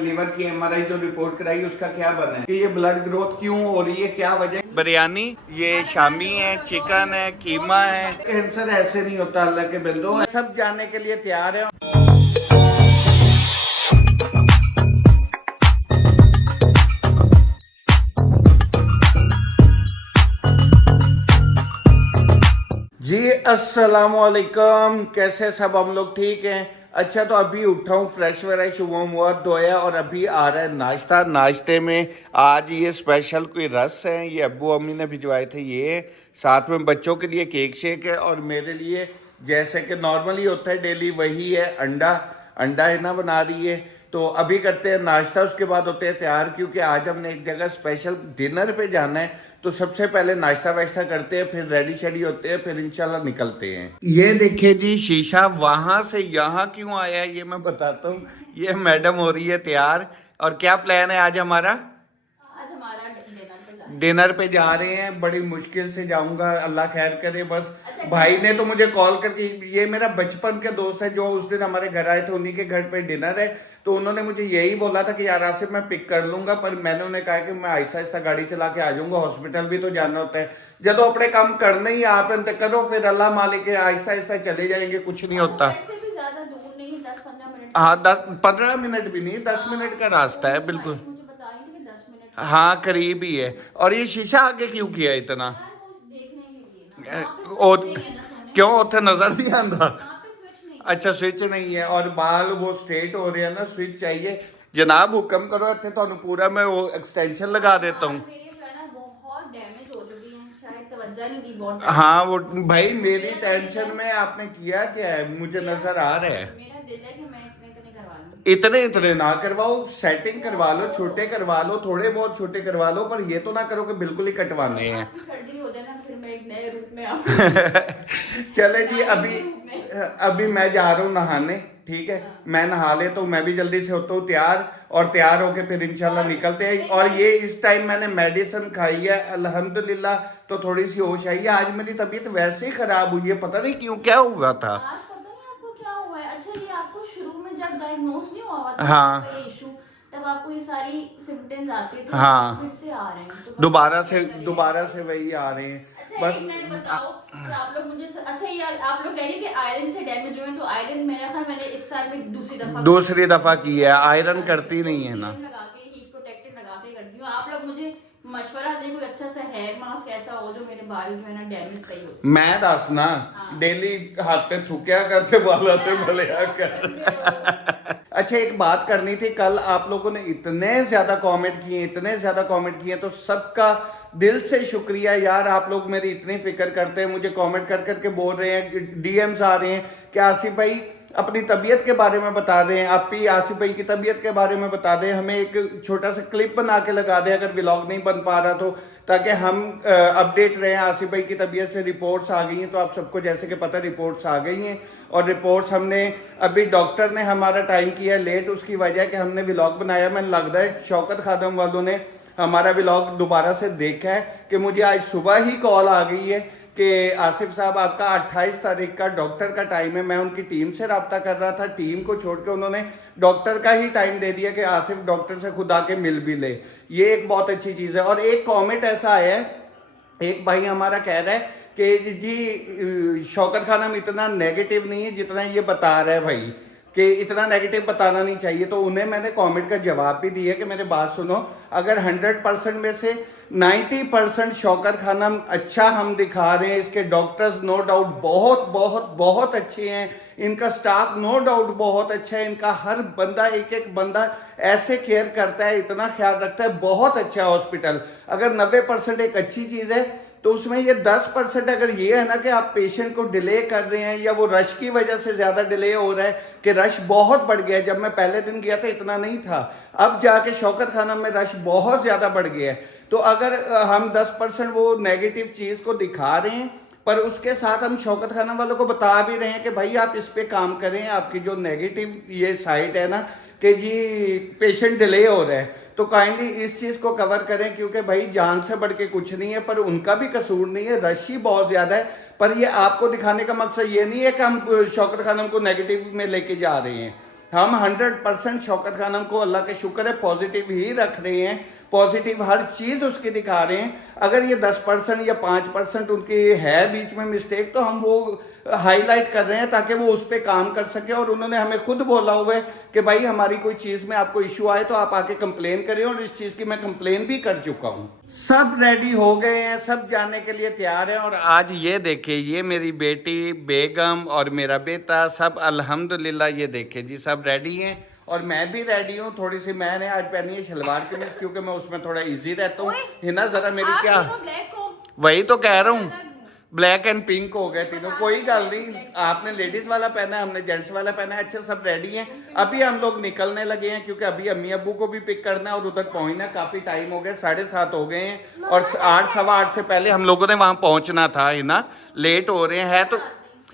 Liver की MRI जो report कराई उसका क्या बना है कि ये ब्लड ग्रोथ क्यों हो रही है, क्या वजह। बिरयानी, ये शामी है, चिकन है, कीमा है। कैंसर ऐसे नहीं होता अल्लाह के बंदो, सब जानने के लिए तैयार है। जी अस्सलाम वालेकुम, कैसे सब हम लोग ठीक हैं। अच्छा तो अभी उठा हूँ, फ्रेश व्रेश हुआ, मुँह धोया और अभी आ रहा है नाश्ता। नाश्ते में आज ये स्पेशल कोई रस है, ये अब्बू अम्मी ने भिजवाए थे। ये साथ में बच्चों के लिए केक शेक है और मेरे लिए जैसे कि नॉर्मली होता है डेली वही है, अंडा अंडा है ना बना रही है। तो अभी करते हैं नाश्ता, उसके बाद होते हैं तैयार, क्योंकि आज हमने एक जगह स्पेशल डिनर पे जाना है। तो सबसे पहले नाश्ता वाश्ता करते हैं, फिर रेडी शेडी होते हैं, फिर इंशाल्लाह निकलते हैं। ये देखिए जी, शीशा वहां से यहाँ क्यों आया है ये मैं बताता हूँ। ये मैडम हो रही है तैयार। और क्या प्लान है आज हमारा? डिनर पे जा रहे हैं, बड़ी मुश्किल से जाऊंगा, अल्लाह खैर करे बस। भाई ने तो मुझे कॉल करके, ये मेरा बचपन का दोस्त है जो उस दिन हमारे घर आए थे, उन्हीं के घर पे डिनर है। तो उन्होंने मुझे यही बोला था कि यार आसिफ मैं पिक कर लूंगा, पर मैंने उन्हें कहा कि मैं आहिस्ता आहिस्ता गाड़ी चला के आ जाऊंगा, हॉस्पिटल भी तो जाना होता है। जब अपने काम करने ही आप करो, फिर अल्लाह मालिक है, आहिस्ता आहिस्ता चले जाएंगे, कुछ नहीं होता। हाँ 10-15 मिनट भी नहीं, 10 मिनट का रास्ता है बिल्कुल। हाँ करीब ही है। और ये शीशा आगे क्यों किया इतना? ओ, क्यों उसे नजर नहीं आता? अच्छा स्विच नहीं है और बाल वो स्ट्रेट हो रहे हैं ना, स्विच चाहिए। जनाब हुक्म करो, इतने तो पूरा मैं वो एक्सटेंशन लगा देता हूँ। हाँ वो भाई मेरी टेंशन में आपने किया क्या है, मुझे नजर आ रहा है। इतने इतने ना करवाओ, सेटिंग करवा लो, छोटे करवा लो, थोड़े बहुत छोटे करवा लो, पर ये तो ना करो कि बिल्कुल ही कटवाने हैं। सर्जरी हो जाए ना, फिर मैं एक नए रूप में चले जी, अभी मैं जा रहा हूँ नहाने, ठीक है। मैं नहा ले तो मैं भी जल्दी से होता हूँ तैयार, और तैयार होके फिर इंशाल्लाह निकलते हैं। और ये इस टाइम मैंने मेडिसिन खाई है अल्हम्दुलिल्लाह, तो थोड़ी सी होश आई है। आज मेरी तबीयत वैसे ही खराब हुई है, पता नहीं क्यों, क्या हुआ था। अच्छा ये आपको शुरू में जब डायग्नोज नहीं हुआ था, हाँ, ये इशू, तब आपको ये सारी सिम्पटम्स आते थे, हाँ, फिर से आ रहे हैं, तो दोबारा से वही आ रहे हैं। अच्छा, बस बताओ कि आप लोग मुझे, अच्छा ये आप लोग कह रहे हैं कि आयरन से डैमेज हुए हैं, तो आयरन मेरा ख्याल मैंने इस साल में दूसरी दफा की है। आयरन करती नहीं है ना, लगा के हीट प्रोटेक्टेड लगा के करती हूँ। आप लोग मुझे मशवरा दे, कोई अच्छा सा हेयर मास्क ऐसा हो जो मेरे बाल जो है ना डैमेज सही हो। मैं दसना, डेली हाथ पे थूकिया करते बालों से भलिया कर। अच्छा एक बात करनी थी, कल आप लोगों ने इतने ज्यादा कमेंट किए, तो सबका दिल से शुक्रिया यार। आप लोग मेरी इतनी फिक्र करते हैं, मुझे कमेंट कर करके बोल रहे हैं, डीएम्स आ रहे हैं कि आसिफ भाई अपनी तबीयत के बारे में बता दें, आप भी आसिफ भाई की तबीयत के बारे में बता दें, हमें एक छोटा सा क्लिप बना के लगा दें अगर व्लॉग नहीं बन पा रहा तो, ताकि हम अपडेट रहें। आसिफ भाई की तबीयत से रिपोर्ट्स आ गई हैं, तो आप सबको जैसे कि पता रिपोर्ट्स आ गई हैं, और रिपोर्ट्स हमने अभी, डॉक्टर ने हमारा टाइम किया लेट, उसकी वजह कि हमने व्लॉग बनाया। मैंने लग रहा है शौकत खादम वालों ने हमारा व्लॉग दोबारा से देखा है, कि मुझे आज सुबह ही कॉल आ गई है कि आसिफ साहब आपका 28 तारीख का डॉक्टर का टाइम है। मैं उनकी टीम से रब्ता कर रहा था, टीम को छोड़ के उन्होंने डॉक्टर का ही टाइम दे दिया कि आसिफ डॉक्टर से खुद आके मिल भी ले। ये एक बहुत अच्छी चीज़ है। और एक कमेंट ऐसा आया है, एक भाई हमारा कह रहा है कि जी शौकत खान हम इतना नेगेटिव नहीं है जितना ये बता रहा है भाई, कि इतना नेगेटिव बताना नहीं चाहिए। तो उन्हें मैंने कमेंट का जवाब भी दिया कि मेरे बात सुनो, अगर 100% में से 90% शौकत खानम अच्छा हम दिखा रहे हैं, इसके डॉक्टर्स नो डाउट बहुत बहुत बहुत अच्छे हैं, इनका स्टाफ नो डाउट बहुत अच्छा है, इनका हर बंदा एक एक बंदा ऐसे केयर करता है, इतना ख्याल रखता है, बहुत अच्छा हॉस्पिटल। अगर 90% एक अच्छी चीज़ है, तो उसमें ये 10% अगर ये है ना कि आप पेशेंट को डिले कर रहे हैं, या वो रश की वजह से ज़्यादा डिले हो रहा है, कि रश बहुत बढ़ गया है। जब मैं पहले दिन गया था इतना नहीं था, अब जाके शौकत खानम में रश बहुत ज़्यादा बढ़ गया है। तो अगर हम 10% वो नेगेटिव चीज़ को दिखा रहे हैं, पर उसके साथ हम शौकत खानम वालों को बता भी रहे हैं कि भाई आप इस पे काम करें, आपकी जो नेगेटिव ये साइड है ना कि जी पेशेंट डिले हो रहा है, तो काइंडली इस चीज़ को कवर करें, क्योंकि भाई जान से बढ़ के कुछ नहीं है, पर उनका भी कसूर नहीं है, रश ही बहुत ज़्यादा है। पर ये आपको दिखाने का मकसद ये नहीं है कि हम शौकत खानम को नेगेटिव में लेके जा रहे हैं। हम 100% शौकत खानम को अल्लाह के शुक्र है पॉजिटिव ही रख रहे हैं, पॉजिटिव हर चीज़ उसकी दिखा रहे हैं। अगर ये 10% या 5% उनकी है बीच में मिस्टेक, तो हम वो हाईलाइट कर रहे हैं ताकि वो उस पर काम कर सके। और उन्होंने हमें खुद बोला हुआ है कि भाई हमारी कोई चीज़ में आपको इशू आए तो आप आके कंप्लेन करें, और इस चीज़ की मैं कंप्लेन भी कर चुका हूँ। सब रेडी हो गए हैं, सब जाने के लिए तैयार हैं। और आज ये देखिए, ये मेरी बेटी बेगम और मेरा बेटा सब अल्हम्दुलिल्लाह, ये देखिए जी सब रेडी हैं और मैं भी रेडी हूँ। थोड़ी सी मैंने आज पहनी है शलवार कमीज क्योंकि मैं उसमें थोड़ा इजी रहता हूँ। हिना जरा मेरी क्या, वही तो कह रहा हूँ, ब्लैक एंड पिंक हो गए तीनों। कोई गल नहीं, आपने लेडीज वाला पहना है, हमने जेंट्स वाला पहना है। अच्छा सब रेडी हैं, अभी हम लोग निकलने लगे हैं क्योंकि अभी अम्मी अब्बू को भी पिक करना है और उधर पहुंचना। काफी टाइम हो गया, 7:30 हो गए हैं और 8 सवा 8 से पहले हम लोगों ने वहां पहुंचना था, है ना। लेट हो रहे हैं,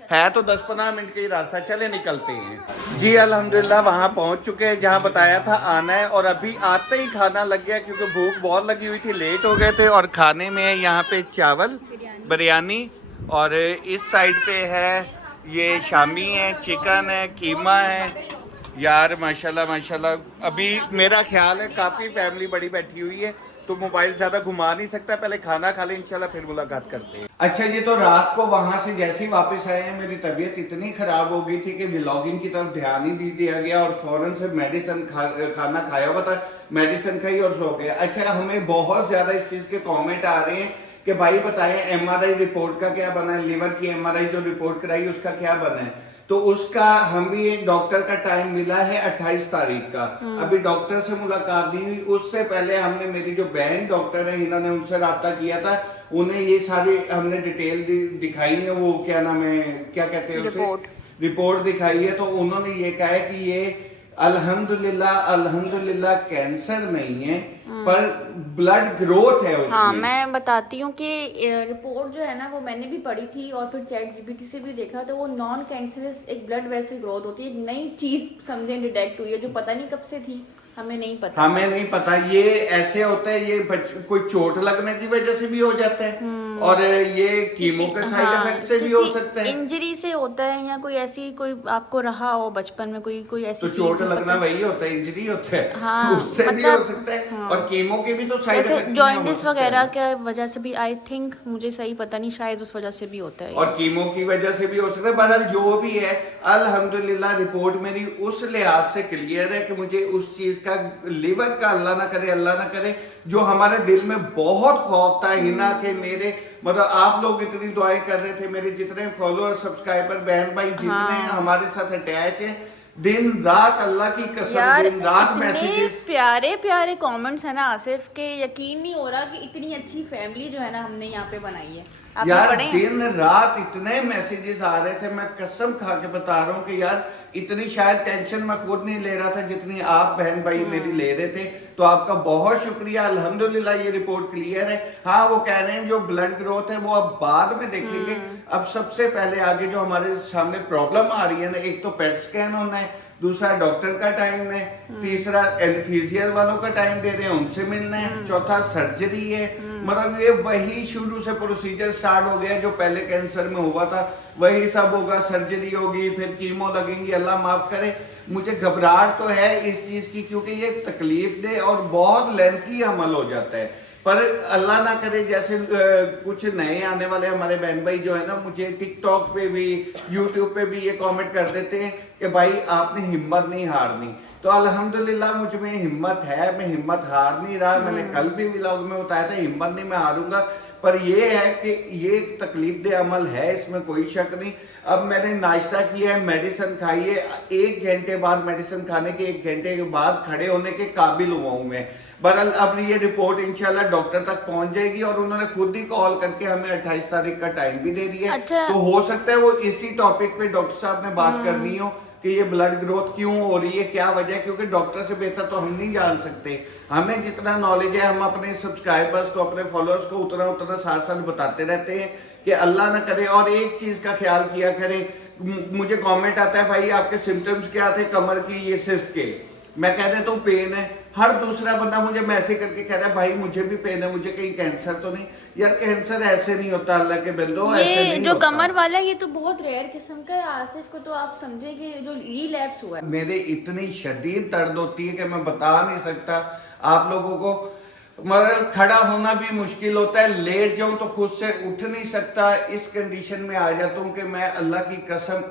है तो 10-15 मिनट का ही रास्ता, चले निकलते हैं जी। अल्हम्दुलिल्लाह वहाँ पहुँच चुके हैं जहाँ बताया था आना है, और अभी आते ही खाना लग गया क्योंकि भूख बहुत लगी हुई थी, लेट हो गए थे। और खाने में यहाँ पे चावल बिरयानी, और इस साइड पे है ये शामी है, चिकन है, कीमा है। यार माशाल्लाह माशाल्लाह। अभी मेरा ख्याल है काफ़ी फैमिली बड़ी बैठी हुई है तो मोबाइल ज़्यादा घुमा नहीं सकता, पहले खाना खा ले इंशाल्लाह फिर मुलाकात करते हैं। अच्छा जी, तो रात को वहाँ से जैसे ही वापस आए हैं मेरी तबीयत इतनी ख़राब हो गई थी कि व्लॉगिंग की तरफ ध्यान ही नहीं दिया गया और फ़ौरन से मेडिसिन खाना खाया हुआ था, मेडिसिन खाई और सो गया। अच्छा, हमें बहुत ज़्यादा इस चीज़ के कॉमेंट आ रहे हैं कि भाई बताएं MRI रिपोर्ट का क्या बना है, लिवर की MRI जो रिपोर्ट कराई उसका क्या बना है। तो उसका हम भी एक डॉक्टर का टाइम मिला है 28 तारीख का। अभी डॉक्टर से मुलाकात नहीं हुई, उससे पहले हमने मेरी जो बहन डॉक्टर है इन्होंने उनसे रब्ता किया था, उन्हें ये सारी हमने डिटेल दिखाई है, वो क्या नाम है, क्या कहते हैं उसे, रिपोर्ट दिखाई है। तो उन्होंने ये कहा है कि ये अल्हम्दुलिल्लाह कैंसर नहीं है पर ब्लड ग्रोथ है उसमें। हाँ, मैं बताती हूँ कि रिपोर्ट जो है ना वो मैंने भी पढ़ी थी और फिर ChatGPT से भी देखा, तो वो नॉन कैंसरस एक ब्लड वेसल ग्रोथ होती है, एक नई चीज समझे डिटेक्ट हुई है जो पता नहीं कब से थी, हमें नहीं पता। ये ऐसे होता है, ये कोई चोट लगने की वजह से भी हो जाता है और ये कीमो के साइड इफेक्ट से भी हो सकता है, इंजरी से होता है, या कोई ऐसी कोई आपको रहा हो बचपन में कोई ऐसी तो चोट लगना वही होता है, इंजरी होता है। हाँ, उससे मतलब, भी हो सकता है। हाँ, और कीमो के भी तो साइड इफेक्ट जॉइंटिस वगैरह के वजह से भी आई थिंक, मुझे सही पता नहीं, शायद उस वजह से भी होता है और कीमो की वजह से भी हो सकता है। बहरहाल जो भी है अल्हम्दुलिल्लाह रिपोर्ट मेरी उस लिहाज से क्लियर है कि मुझे उस चीज का, लिवर का अल्लाह ना करे जो हमारे दिल में बहुत खौफ था हिना के, मेरे मतलब आप लोग इतनी दुआएं कर रहे थे, मेरे जितने फॉलोअर सब्सक्राइबर बहन भाई जितने हमारे साथ अटैच है, दिन रात अल्लाह की कसम दिन रात मैसेजेस, प्यारे प्यारे कमेंट्स है ना आसिफ के, यकीन नहीं हो रहा कि इतनी अच्छी फैमिली जो है ना हमने यहाँ पे बनाई है। यार दिन रात इतने मैसेजेस आ रहे थे, मैं कसम खा के बता रहा हूँ कि यार इतनी शायद टेंशन मैं खुद नहीं ले रहा था जितनी आप बहन भाई मेरी ले रहे थे। तो आपका बहुत शुक्रिया, अल्हम्दुलिल्लाह ये रिपोर्ट क्लियर है। हाँ, वो कह रहे हैं जो ब्लड ग्रोथ है वो अब बाद में देखेंगे, अब सबसे पहले आगे जो हमारे सामने प्रॉब्लम आ रही है ना, एक तो पेट स्कैन होना है, दूसरा डॉक्टर का टाइम है, तीसरा एनेस्थीसिया वालों का टाइम दे रहे हैं उनसे मिलना है, चौथा सर्जरी है। मतलब ये वही शुरू से प्रोसीजर स्टार्ट हो गया जो पहले कैंसर में हुआ था, वही सब होगा, सर्जरी होगी, फिर कीमो लगेंगी, अल्लाह माफ करे। मुझे घबराहट तो है इस चीज की क्योंकि ये तकलीफ दे और बहुत लेंथी अमल हो जाता है, पर अल्लाह ना करे जैसे कुछ नए आने वाले हमारे बहन भाई जो है ना, मुझे टिकटॉक पे भी यूट्यूब पे भी ये कमेंट कर देते हैं कि भाई आपने हिम्मत नहीं हारनी। तो अल्हम्दुलिल्लाह मुझ में हिम्मत है, मैं हिम्मत हार नहीं रहा। मैंने कल भी व्लॉग में बताया था हिम्मत नहीं मैं हारूंगा, पर ये है कि ये तकलीफ दे अमल है, इसमें कोई शक नहीं। अब मैंने नाश्ता किया है, मेडिसिन खाई है, 1 घंटे बाद मेडिसिन खाने के 1 घंटे के बाद खड़े होने के काबिल हुआ हूँ मैं। बहरहाल अब ये रिपोर्ट इंशाल्लाह डॉक्टर तक पहुंच जाएगी और उन्होंने खुद ही कॉल करके हमें 28 तारीख का टाइम भी दे दिया। अच्छा। तो हो सकता है वो इसी टॉपिक पे डॉक्टर साहब ने बात करनी हो कि ये ब्लड ग्रोथ क्यों हो रही है, क्या वजह है, क्योंकि डॉक्टर से बेहतर तो हम नहीं जान सकते। हमें जितना नॉलेज है हम अपने सब्सक्राइबर्स को, अपने फॉलोअर्स को उतना साथ साथ बताते रहते हैं कि अल्लाह ना करे। और एक चीज का ख्याल किया करें, मुझे कमेंट आता है भाई आपके सिम्टम्स क्या थे कमर की ये सिस्ट के, मैं कह देता हूँ पेन है, हर दूसरा बंदा मुझे मैसेज करके कह रहा है भाई मुझे भी पेन है, मुझे कहीं कैंसर तो नहीं। यार कैंसर ऐसे नहीं होता अल्लाह के बंदो, ऐसे ये नहीं जो होता। कमर वाला है ये तो बहुत रेयर किस्म का है। आसिफ को तो आप समझे कि जो रिलैप्स हुआ है। मेरे इतनी शदीद दर्द होती है कि मैं बता नहीं सकता आप लोगों को। मगर खड़ा होना भी मुश्किल होता है, लेट जाऊं तो खुद से उठ नहीं सकता, इस कंडीशन में आ जाता हूं कि मैं अल्लाह की कसम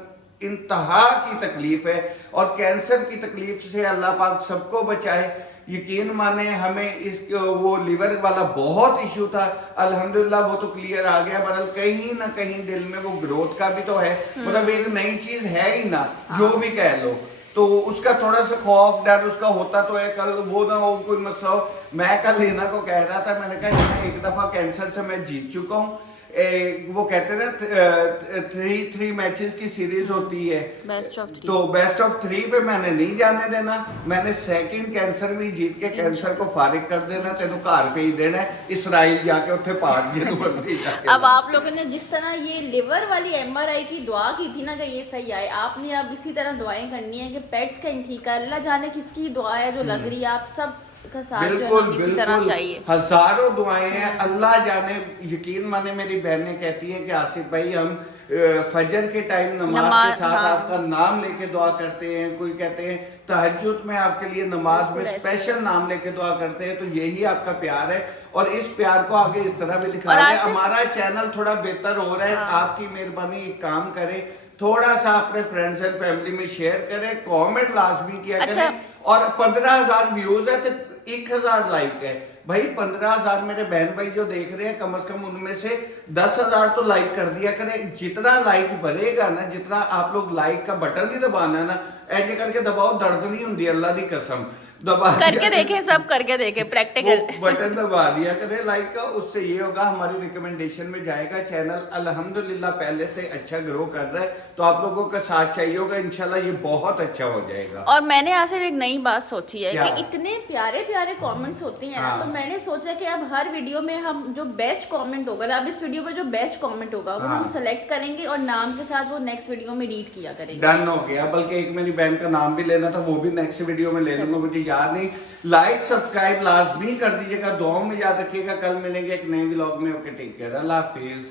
इंतहा की तकलीफ है। और कैंसर की तकलीफ से अल्लाह पाक सबको बचाए। यकीन माने हमें इस वो लिवर वाला बहुत इशू था, अल्हम्दुलिल्लाह वो तो क्लियर आ गया, बहरहाल कहीं ना कहीं दिल में वो ग्रोथ का भी तो है, मतलब एक नई चीज है ही ना, जो भी कह लो, तो उसका थोड़ा सा खौफ डर उसका होता तो है, कल वो ना हो कोई मसला हो। मैं कल लीना को कह रहा था, मैंने कहा एक दफा कैंसर से मैं जीत चुका हूँ। वो कहते हैं ना थ्री मैचेस की सीरीज होती है, बेस्ट ऑफ 3, तो बेस्ट ऑफ 3 पे मैंने नहीं जाने देना, मैंने सेकंड कैंसर भी जीत के कैंसर को फारिग कर देना, तेनू घर पे ही देना है, इसराइल जाके उत्थे पाट जे तू मर्जी जाके। अब आप लोगों ने जिस तरह ये लिवर वाली MRI की दुआ की थी ना कि ये सही आए, आपने अब इसी तरह दुआएं करनी है कि पेट स्कैन ठीक है। अल्लाह जाने किसकी दुआ है जो लग रही है, आप सब का साथ जो है बिल्कुल ना इसी तरह बिल्कुल चाहिए। हजारों दुआएं हैं, अल्लाह जाने। यकीन माने मेरी बहनें कहती हैं कि आसिफ भाई हम फजर के टाइम नमाज के साथ हाँ। आपका नाम लेके दुआ करते हैं, कोई कहते हैं तहज्जुद में आपके लिए नमाज में बिल्कुल ऐसे स्पेशल नाम लेके दुआ करते हैं, तो यही आपका प्यार है। और इस प्यार को आगे इस तरह भी दिखा और रहे हैं। आसिफ- हमारा चैनल थोड़ा बेहतर हो रहा है, हाँ। आपकी मेहरबानी एक काम करें, थोड़ा सा अपने फ्रेंड्स एंड फैमिली में शेयर करें, कमेंट लाजमी किया अच्छा। करें। और 15,000 व्यूज है तो 1,000 लाइक है भाई। 15,000 मेरे बहन भाई जो देख रहे हैं, कम से कम उनमें से 10,000 तो लाइक कर दिया करें। जितना लाइक बढ़ेगा ना, जितना आप लोग लाइक का बटन ही दबाना है ना, ऐसे करके दबाओ, दर्द नहीं होती अल्लाह की कसम, दबा करके देखें, सब करके देखें प्रैक्टिकल। बटन दबा दिया करें लाइक का, उससे ये होगा हमारी रिकमेंडेशन में जाएगा। चैनल अल्हम्दुलिल्लाह पहले से अच्छा ग्रो कर रहा है, तो आप लोगों का साथ चाहिए होगा, इंशाल्लाह ये बहुत अच्छा हो जाएगा। और मैंने आज से एक नई बात सोची है क्या? कि इतने प्यारे प्यारे कमेंट्स होते हैं ना, हाँ। तो मैंने सोचा कि अब हर वीडियो में हम जो बेस्ट कमेंट होगा ना, अब इस वीडियो में जो बेस्ट कमेंट होगा वो हाँ। हम सेलेक्ट करेंगे और नाम के साथ वो नेक्स्ट वीडियो में रीड किया करेंगे। डन हो गया, बल्कि एक मेरी बहन का नाम भी लेना था, वो भी नेक्स्ट वीडियो में ले लूंगा, मुझे याद नहीं। लाइक सब्सक्राइब लाजमी कर दीजिएगा, दुआओं में याद रखिएगा। कल मिलेंगे एक नए व्लॉग में। ओके, टेक केयर, अल्लाह हाफिज।